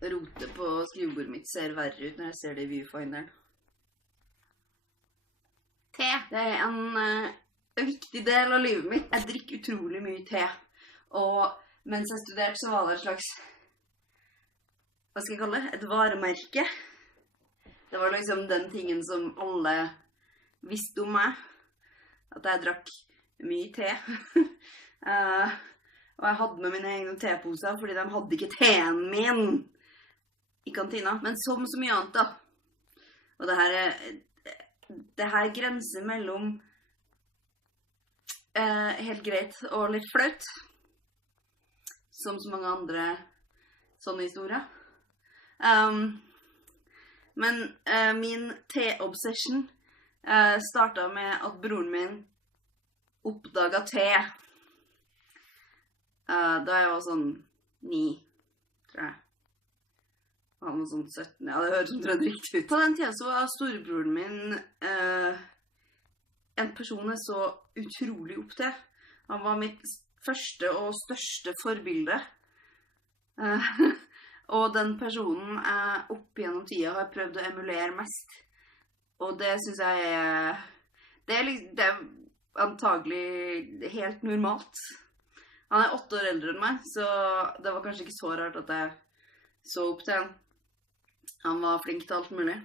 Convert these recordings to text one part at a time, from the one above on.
rotet på skrivebordet mitt ser verre ut når jeg ser det i viewfinderen. Te. Det er en viktig del av livet mitt. Jeg drikker utrolig mye te. Og mens jeg studerte så var det et slags, hva skal jeg kalle det? Et varemerke. Det var liksom den tingen som alle visste om meg. At jeg drakk mye te. Og jeg hadde med mine egne teposer, fordi de hadde ikke teen min i kantina. Men som så mye annet da. Og det her grenser mellom helt greit og litt flaut. Som så mange andre sånne historier. Men min te-obsession startet med at broren min oppdaget te. Da jeg var sånn 9, tror jeg. Han var sånn 17, ja, det høres omtrent riktig ut. På den tiden så var storebroren min en person jeg så utrolig opp til. Han var mitt første og største forbilde. Og den personen jeg opp gjennom tida har prøvd å emulere mest. Og det synes jeg det er antagelig helt normalt. Han er 8 år eldre enn meg, så det var kanskje ikke så rart at jeg så opp til han. Han var flink til alt mulig.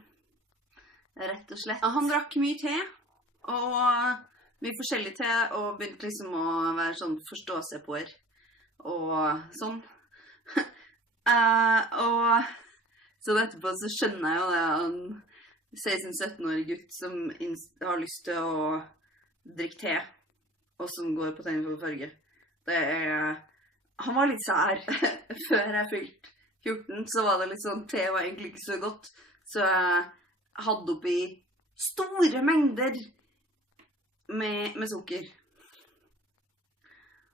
Rett og slett. Han drakk mye te, og mye forskjellig te, og begynte liksom å være sånn forstå-seg-på-er. Og sånn. Og så etterpå så skjønner jeg jo det, en 16-17-årig gutt som har lyst til å drikke te, og som går på tegn for farge. Han var litt sær. Før jeg fylte 14 så var det litt sånn, te var egentlig ikke så godt, så jeg hadde oppi store mengder med sukker.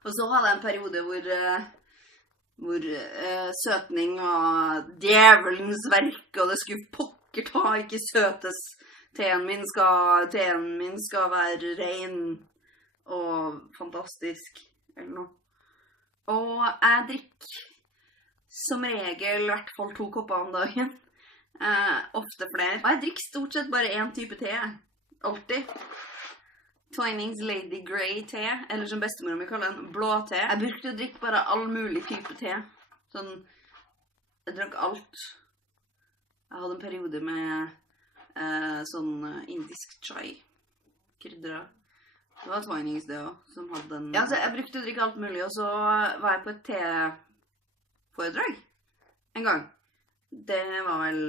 Og så hadde jeg en periode hvor søtning var djevelens verk, og det skulle pokker ta, ikke søtes. Teen min skal være ren og fantastisk. Eller noe. Og jeg drikker som regel i hvert fall 2 kopper om dagen. Ofte flere. Og jeg drikker stort sett bare en type te. Alltid. Twinings Lady Grey te, eller som bestemor mi kaller den, blå te. Jeg brukte å drikke bare all mulig type te. Sånn, jeg drakk alt. Jeg hadde en periode med sånn indisk chai. Krydra. Det var Twinings det også, som hadde den. Ja, så jeg brukte å drikke alt mulig, og så var jeg på et teforedrag en gang. Det var vel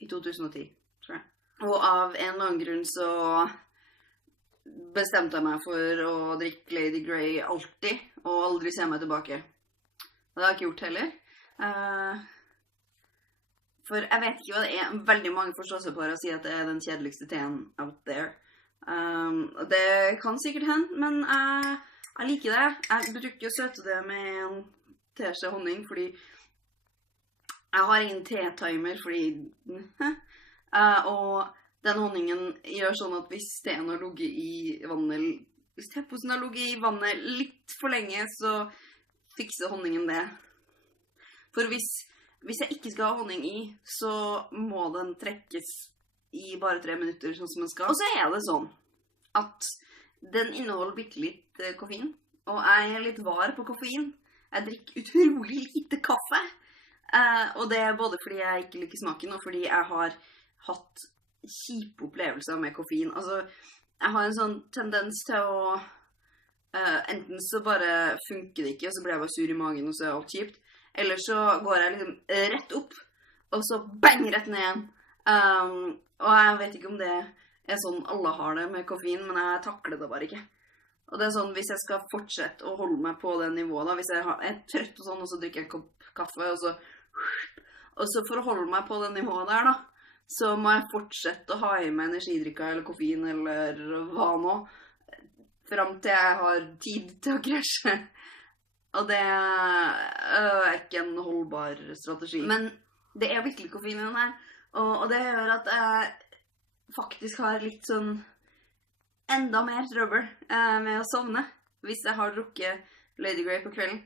i 2010, tror jeg. Og av en eller annen grunn så bestemte jeg meg for å drikke Lady Grey alltid, og aldri se meg tilbake. Og det har jeg ikke gjort heller. For jeg vet ikke hva det er. Veldig mange forstår seg på å si at det er den kjedeligste teen out there. Det kan sikkert hende, men jeg liker det. Jeg bruker å søte det med en teskje honning, fordi jeg har ingen te-timer, og den honningen gjør sånn at hvis teen har ligget i vannet, hvis teposen har ligget i vannet litt for lenge, så fikser honningen det. For hvis jeg ikke skal ha honning i, så må den trekkes i bare 3 minutter, sånn som den skal. Og så er det sånn at den inneholder bitte litt koffein, og jeg er litt var på koffein. Jeg drikker utrolig lite kaffe, og det er både fordi jeg ikke liker smaken, og fordi jeg har hatt kjipe opplevelser med koffein. Altså, jeg har en sånn tendens til å enten så bare funker det ikke, og så blir jeg bare sur i magen, og så er alt kjipt. Eller så går jeg liksom rett opp, og så bang, rett ned igjen. Og jeg vet ikke om det er sånn alle har det med koffein, men jeg takler det bare ikke. Og det er sånn, hvis jeg skal fortsette å holde meg på det nivået da, hvis jeg er trøtt og sånn, og så drikker jeg en kopp kaffe, og så for å holde meg på det nivået der da, så må jeg fortsette å ha i meg energidrikker eller koffein eller hva nå, frem til jeg har tid til å krasje. Og det er ikke en holdbar strategi. Men det er virkelig koffein i den her, og det gjør at jeg faktisk har litt sånn enda mer trøbbel med å sovne hvis jeg har drukket Lady Grey på kvelden.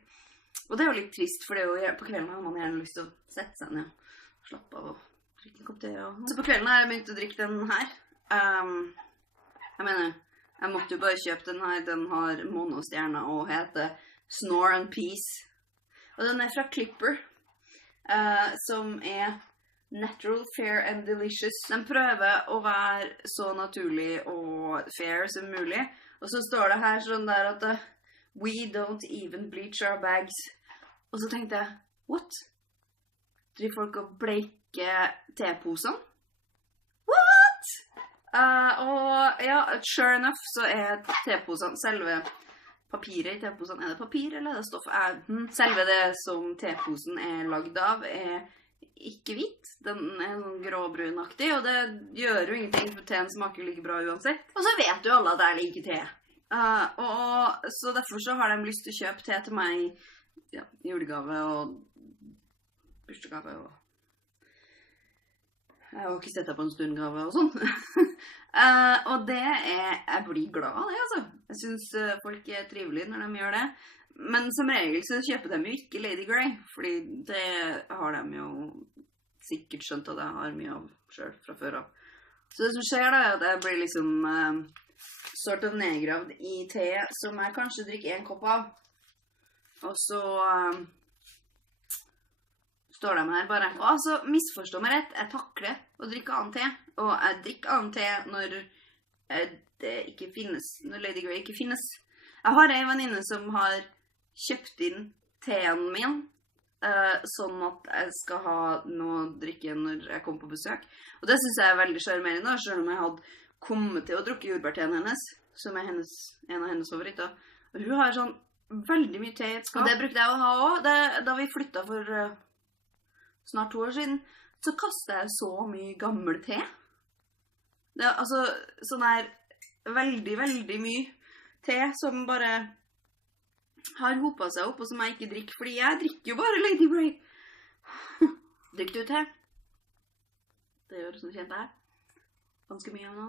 Og det er jo litt trist, for det er jo på kvelden har man gjerne lyst til å sette seg ned og slappe av og drikke en kopp te. Så på kvelden har jeg begynt å drikke den her. Jeg mener, jeg måtte jo bare kjøpe den her. Den har monostjerner og heter Snore and Peace. Og den er fra Clipper, som er natural, fair and delicious. Den prøver å være så naturlig og fair som mulig. Og så står det her sånn der at we don't even bleach our bags. Og så tenkte jeg, what? Driver folk og bleiker teposene? What? Og ja, sure enough så er teposene, selve papiret i teposene, er det papir eller er det stoff? Selve det som teposen er lagd av er ikke hvit. Den er sånn gråbrunaktig, og det gjør jo ingenting, for teen smaker like bra uansett. Og så vet jo alle at jeg liker te. Så derfor så har de lyst til å kjøpe te til meg, ja, julegave og bursdagsgave og jeg har jo ikke sett deg på en stundgave og sånn. Og det jeg blir glad av det, altså. Jeg synes folk er trivelige når de gjør det. Men som regel så kjøper de jo ikke Lady Grey, fordi det har de jo sikkert skjønt at jeg har mye av selv fra før av. Så det som skjer da, er at jeg blir liksom sort of nedgravd i te som jeg kanskje drikker en kopp av. Og så står de her bare. Og altså, misforstå meg rett, jeg takler å drikke annen te. Og jeg drikker annen te når det ikke finnes, når Lady Grey ikke finnes. Jeg har en venninne som har kjøpt inn teen min, sånn at jeg skal ha noe å drikke når jeg kommer på besøk. Og det synes jeg er veldig charmerende, selv om jeg hadde kommet til å drukke jordbærteen hennes, som er en av hennes favoritter. Og hun har sånn veldig mye te i et skap. Og det brukte jeg å ha også. Da vi flyttet for snart 2 år siden, så kastet jeg så mye gammel te. Det er altså sånn her veldig, veldig mye te som bare har hopet seg opp, og som jeg ikke drikker, fordi jeg drikker jo bare Lady Grey. Drikker du te? Det gjør som kjent jeg. Ganske mye av nå.